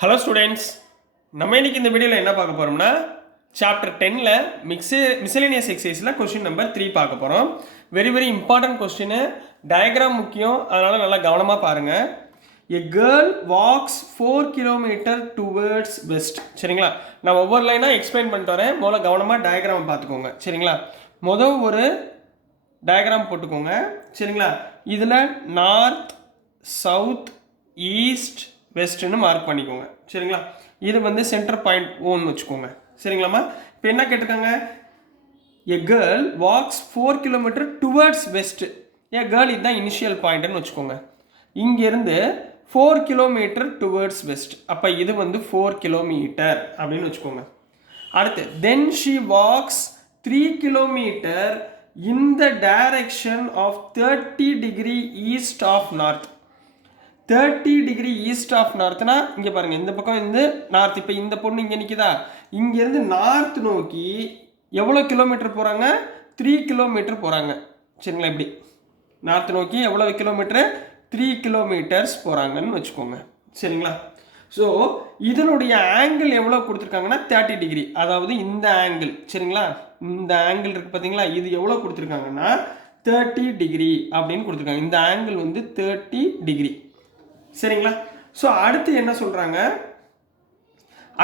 Hello students, நம்ம இன்னைக்கு இந்த வீடியோவில் என்ன பார்க்க போகிறோம்னா சாப்டர் 10ல் மிசலேனியஸ் எக்ஸசைஸில் கொஸ்டின் நம்பர் 3 பார்க்க போகிறோம். Very very important question. Diagram முக்கியம், அதனால் நல்லா கவனமாக பாருங்கள். எ girl walks 4 kilometre towards west. சரிங்களா, நான் ஒவ்வொரு லைனாக எக்ஸ்பிளைன் பண்ணிட்டு வரேன். முதல்ல கவனமாக டயக்ராம் பார்த்துக்கோங்க. சரிங்களா, ஒரு டயக்ராம் போட்டுக்கோங்க. சரிங்களா, இதில் நார்த், சவுத், ஈஸ்ட், வெஸ்ட்னு மார்க் பண்ணிக்கோங்க. சரிங்களா, இது வந்து சென்டர் பாயிண்ட் ஓன்னு வச்சுக்கோங்க. சரிங்களாம்மா, இப்போ என்ன கேட்டிருக்காங்க? எ girl walks 4 kilometre towards west. ஏ கேர்ள் இதுதான் இனிஷியல் பாயிண்ட்னு வச்சுக்கோங்க. இங்கேருந்து 4 கிலோமீட்டர் டுவர்ட்ஸ் வெஸ்ட். அப்போ இது வந்து 4 கிலோமீட்டர் அப்படின்னு வச்சுக்கோங்க. அடுத்து then she walks 3 kilometre in the direction of 30 degree east of north. 30 degree east of நார்த்னா இங்கே பாருங்கள், இந்த பக்கம் வந்து நார்த். இப்போ இந்த பொண்ணு இங்கே நிற்குதா, இங்கேருந்து நார்த் நோக்கி எவ்வளோ கிலோமீட்டர் போகிறாங்க? 3 கிலோமீட்டர் போகிறாங்க. சரிங்களா, இப்படி நார்த் நோக்கி எவ்வளோ கிலோமீட்டரு? 3 கிலோமீட்டர்ஸ் போகிறாங்கன்னு வச்சுக்கோங்க. சரிங்களா, ஸோ இதனுடைய ஆங்கிள் எவ்வளோ கொடுத்துருக்காங்கன்னா 30 டிகிரி, அதாவது இந்த ஆங்கிள். சரிங்களா, இந்த ஆங்கிள் இருக்குது பார்த்தீங்களா, இது எவ்வளோ கொடுத்துருக்காங்கன்னா 30 டிகிரி அப்படின்னு கொடுத்துருக்காங்க. இந்த ஆங்கிள் வந்து 30 டிகிரி. சரிங்களா, ஸோ அடுத்து என்ன சொல்கிறாங்க?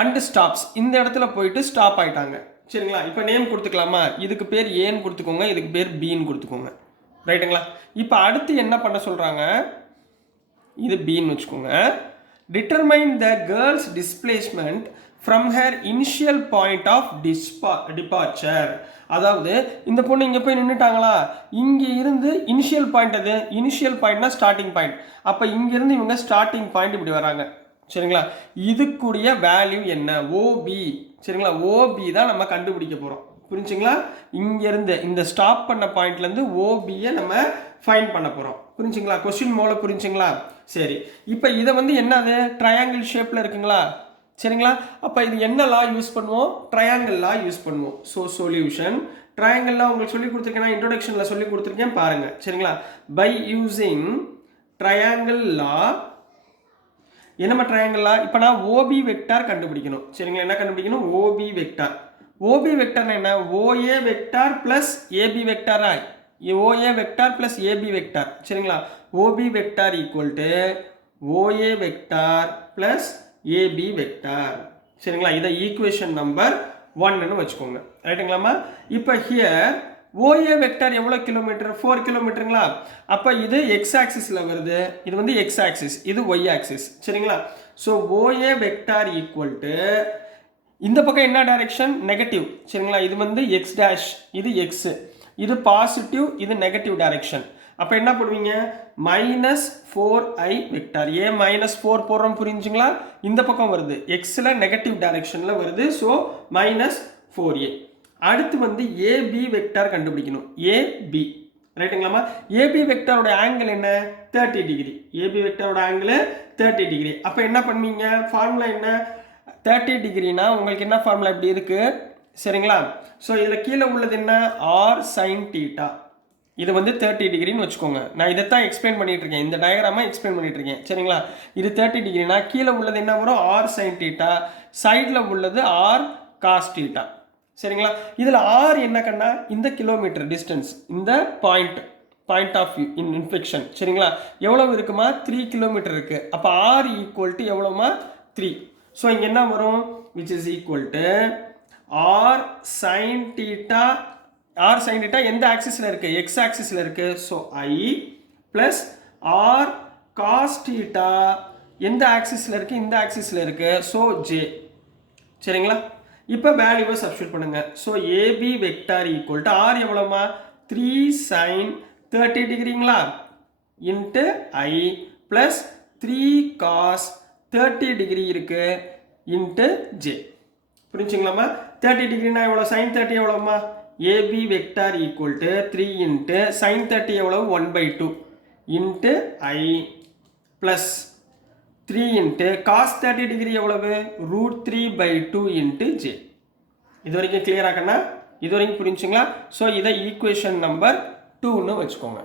And stops. இந்த இடத்துல போயிட்டு ஸ்டாப் ஆகிட்டாங்க. சரிங்களா, இப்போ நேம் கொடுத்துக்கலாமா? இதுக்கு பேர் ஏன்னு கொடுத்துக்கோங்க, இதுக்கு பேர் பின்னு கொடுத்துக்கோங்க. ரைட்டுங்களா, இப்போ அடுத்து என்ன பண்ண சொல்கிறாங்க? இது பின்னு வச்சுக்கோங்க. Determine the girl's displacement from her initial point of departure. அதாவது இந்த பொண்ணு இங்கே போய் நின்றுட்டாங்களா, இங்கே இருந்து இனிஷியல் பாயிண்ட். அது இனிஷியல் பாயிண்ட்னா ஸ்டார்டிங் பாயிண்ட். அப்போ இங்கேருந்து இவங்க ஸ்டார்டிங் பாயிண்ட் இப்படி வராங்க. சரிங்களா, இதுக்குரிய வேல்யூ என்ன? ஓபி. சரிங்களா, ஓபி தான் நம்ம கண்டுபிடிக்க போகிறோம். புரிஞ்சுங்களா, இங்கேருந்து இந்த ஸ்டாப் பண்ண பாயிண்ட்லேருந்து ஓபியை நம்ம ஃபைன் பண்ண போகிறோம். புரிஞ்சுங்களா, கொஸ்டின் மூலம் புரிஞ்சுங்களா? சரி, இப்போ இதை வந்து என்னது? ட்ரையாங்கிள் ஷேப்பில் இருக்குங்களா? சரிங்களா, அப்போ இது என்ன லா யூஸ் பண்ணுவோம்? ட்ரையாங்கிள் லா யூஸ் பண்ணுவோம். ஸோ சொல்யூஷன் ட்ரையாங்கிள் லா உங்களுக்கு சொல்லி கொடுத்துருக்கேன், இன்ட்ரோடக்ஷனில் சொல்லி கொடுத்துருக்கேன் பாருங்கள். சரிங்களா, பை யூஸிங் ட்ரையாங்கிள் லா. என்னம்மா ட்ரையாங்கிள் லா? இப்போ நான் ஓபி வெக்டார் கண்டுபிடிக்கணும். சரிங்களா, என்ன கண்டுபிடிக்கணும்? OB vector. ஓபி வெக்டார் என்ன? ஓஏ வெக்டார் பிளஸ் ஏபி வெக்டாரா? OA vector plus AB vector. சரிங்களா, OB vector equal to OA vector plus AB vector. சரிங்களா, இதை ஈக்குவேஷன் நம்பர் 1ன்னு வச்சுக்கோங்க. ரைட்டுங்களாம்மா, இப்போ ஹியர் ஓஏ வெக்டார் எவ்வளோ கிலோமீட்டர்? 4 கிலோமீட்டருங்களா? அப்போ இது எக்ஸ் ஆக்சிஸில் வருது, இது வந்து எக்ஸ் ஆக்சிஸ், இது ஒய் ஆக்சிஸ். சரிங்களா, so OA vector equal to இந்த பக்கம் என்ன டைரக்ஷன்? நெகட்டிவ். சரிங்களா, இது வந்து எக்ஸ் டேஷ், இது எக்ஸ், இது பாசிட்டிவ், இது நெகட்டிவ் டைரக்ஷன். அப்போ என்ன பண்ணுவீங்க? -4i vector. ஏன் -4 போடுறோம் புரிஞ்சுங்களா? இந்த பக்கம் வருது, எக்ஸில் நெகட்டிவ் டைரக்ஷனில் வருது, ஸோ -4a. அடுத்து வந்து ஏபி வெக்டார் கண்டுபிடிக்கணும். ஏபி. ரைட்டுங்களாமா, ஏபி வெக்டாரோட ஆங்கிள் என்ன? 30 டிகிரி. ஏபி வெக்டாரோட ஆங்கிள் 30 டிகிரி. அப்போ என்ன பண்ணுவீங்க? ஃபார்முலா என்ன? 30 டிகிரினா உங்களுக்கு என்ன ஃபார்முலா இப்படி இருக்கு? சரிங்களா, ஸோ இதில் கீழே உள்ளது என்ன? R sine theta. இது வந்து 30 டிகிரின்னு வச்சுக்கோங்க. நான் இதைத்தான் எக்ஸ்பிளைன் பண்ணிட்டு இருக்கேன், இந்த டயக்ராமை எக்ஸ்பிளைன் பண்ணிட்டு இருக்கேன். சரிங்களா, இது 30 டிகிரினா கீழே உள்ளது என்ன வரும்? R sine theta. சைடில் உள்ளது ஆர் காஸ் தீட்டா. சரிங்களா, இதில் ஆர் என்ன கண்ணா? இந்த கிலோமீட்டர் டிஸ்டன்ஸ், இந்த பாயிண்ட் ஆஃப் இன்ஃபெக்ஷன். சரிங்களா, எவ்வளவு இருக்குமா? 3 கிலோமீட்டர் இருக்கு. அப்போ ஆர் ஈக்குவல் டு எவ்வளோமா? 3. ஸோ இங்கே என்ன வரும்? Which is equal to R sine theta. R sine theta எந்த ஆக்சிஸில் இருக்குது? எக்ஸ் ஆக்சிஸில் இருக்குது. So I plus R cos theta எந்த ஆக்சிஸில் இருக்குது? இந்த ஆக்சிஸில் இருக்குது. So J. சரிங்களா, இப்போ வேல்யூவை சப்ஸ்டியூட் பண்ணுங்கள். So AB vector equal to R எவ்வளோமா? 3 சைன் 30 டிகிரிங்களா into I plus 3 cos 30 degree இருக்குது இன்ட்டு ஜே. புரிஞ்சுங்களாம்மா? 30 டிகிரினா எவ்வளோ? சைன் 30 எவ்வளோம்மா? AB vector equal to 3 into sine 30 எவ்வளவு? 1/2 into I plus 3 into cos 30 degree எவ்வளவு? √3/2 இன்ட்டு ஜே. இது வரைக்கும் கிளியர் ஆகண்ணா? இது வரைக்கும் புரிஞ்சுங்களா? ஸோ இதை ஈக்குவேஷன் நம்பர் 2ன்னு வச்சுக்கோங்க.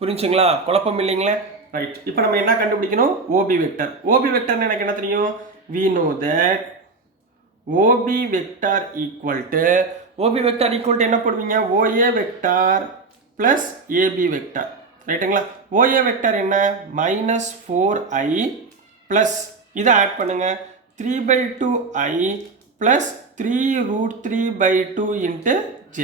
புரிஞ்சுங்களா? குழப்பம் இல்லைங்களே? ரைட். இப்போ நம்ம என்ன கண்டுபிடிக்கணும்? OP vector. ஓபி வெக்டர்னு எனக்கு என்ன தெரியும்? we know that OB vector equal to என்ன போடுவீங்க? OA vector plus AB vector. ரைட்டுங்களா? OA vector என்ன? minus 4i plus இதை ஆட் பண்ணுங்க 3/2i plus 3 root 3/2 into j.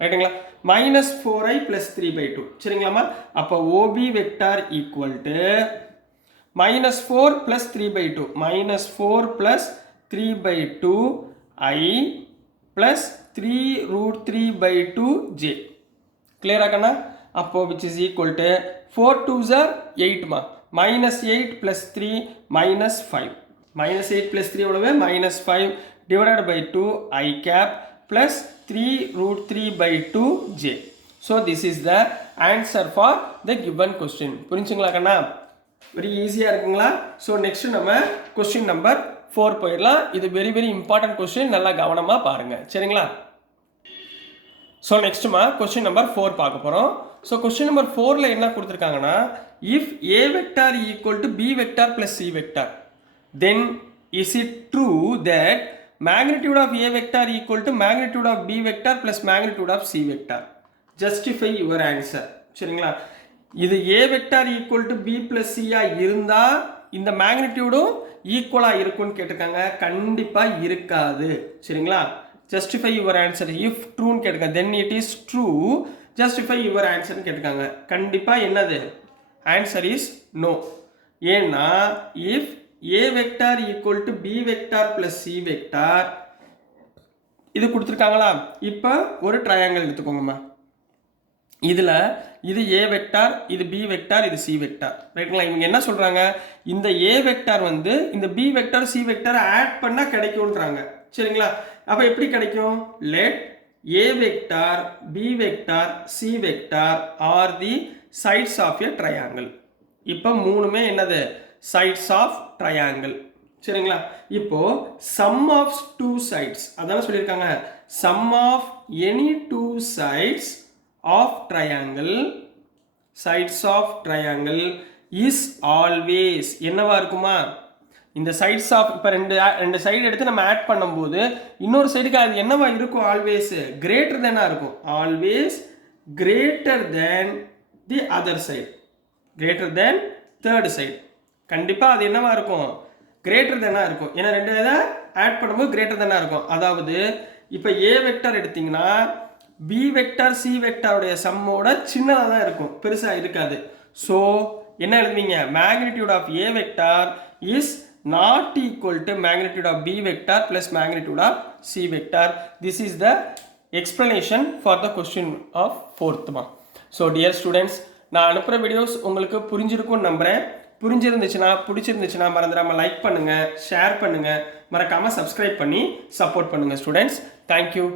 ரைட்டுங்களா? minus 4i plus 3/2. சரிங்களாமா? அப்போ OB vector equal to minus 4 plus 3/2 minus 4 plus 3/2 I plus 3 root 3/2 j. Clear ஆகனா? அப்போ which is equal to 4 2s are 8 மா. minus 8 plus 3 minus 5. minus 8 plus 3 எவ்வளவு? minus 5 divided by 2 I cap plus 3 root 3/2 j. So this is the answer for the given question. புரிஞ்சுங்களா கண்ணா? Very ஈஸியாக இருக்குங்களா? So next நம்ம question number 4 போயிடலாம். இது very very important question, நல்லா கவனமாக பாருங்கள். சரிங்களா? ஸோ நெக்ஸ்ட்டுமா கொஸ்டின் நம்பர் 4 பார்க்க போகிறோம். ஸோ கொஸ்டின் நம்பர் 4ல் என்ன கொடுத்துருக்காங்கன்னா, if A vector equal to B vector plus C vector, then is it true that magnitude of a vector equal to magnitude of b vector plus magnitude of c vector. Justify your answer. சரிங்களா? இது a vector equal to b plus c இருந்தா இந்த மேக்னிடியூடும் ஈக்குவலா இருக்கும்னு கேட்டிருக்காங்க. கண்டிப்பா இருக்காது. சரிங்களா? Justify your answer. If true ன்னு கேட்டிருக்காங்க, then it is true. Justify your answer ன்னு கேட்டிருக்காங்க. கண்டிப்பா என்னது? Answer is no. ஏன்னா if a vector equal to b vector plus c vector இது கொடுத்துருக்காங்களா? இப்போ ஒரு ட்ரையாங்கிள் எடுத்துக்கோங்கம்மா. இதில் இது ஏ வெக்டார், இது பி வெக்டார், இது சி வெக்டார். ரைட்டுங்களா? இவங்க என்ன சொல்கிறாங்க? இந்த ஏ வெக்டார் வந்து இந்த B vector C vector add பண்ணால் கிடைக்கும்ன்றாங்க. சரிங்களா? அப்போ எப்படி கிடைக்கும்? Let A vector, B vector, C vector are the sides of a triangle. இப்போ மூணுமே என்னது? Sides of triangle. சரிங்களா? இப்போ சம் ஆஃப் டூ சைட்ஸ், அதான் சொல்லியிருக்காங்க. Sum of any two sides of triangle, sides of triangle is always என்னவா இருக்குமா? இந்த sides of இப்போ ரெண்டு சைடு எடுத்து நம்ம ஆட் பண்ணும்போது இன்னொரு சைடுக்கு அது என்னவா இருக்கும்? ஆல்வேஸ் greater than இருக்கும். Always greater than the other side, greater than third side. கண்டிப்பா அது என்னவா இருக்கும்? greater than இருக்கும். ஏன்னா ரெண்டு இதை ஆட் பண்ணும்போது greater than இருக்கும். அதாவது இப்போ a வெக்டர் எடுத்தீங்கன்னா பி வெக்டார் சி வெக்டாருடைய சம்மோட சின்னதாக தான் இருக்கும், பெருசாக இருக்காது. ஸோ என்ன எழுதுவீங்க? Magnitude of A vector is not equal to magnitude of B vector plus magnitude of C vector. This is the explanation for the question of 4th மா. ஸோ டியர் ஸ்டூடெண்ட்ஸ், நான் அனுப்புகிற வீடியோஸ் உங்களுக்கு புரிஞ்சிருக்கும்னு நம்புகிறேன். பிடிச்சிருந்துச்சுன்னா மறந்துடாமல் லைக் பண்ணுங்கள், share பண்ணுங்கள், மறக்காமல் சப்ஸ்கிரைப் பண்ணி சப்போர்ட் பண்ணுங்கள் ஸ்டூடெண்ட்ஸ். தேங்க்யூ.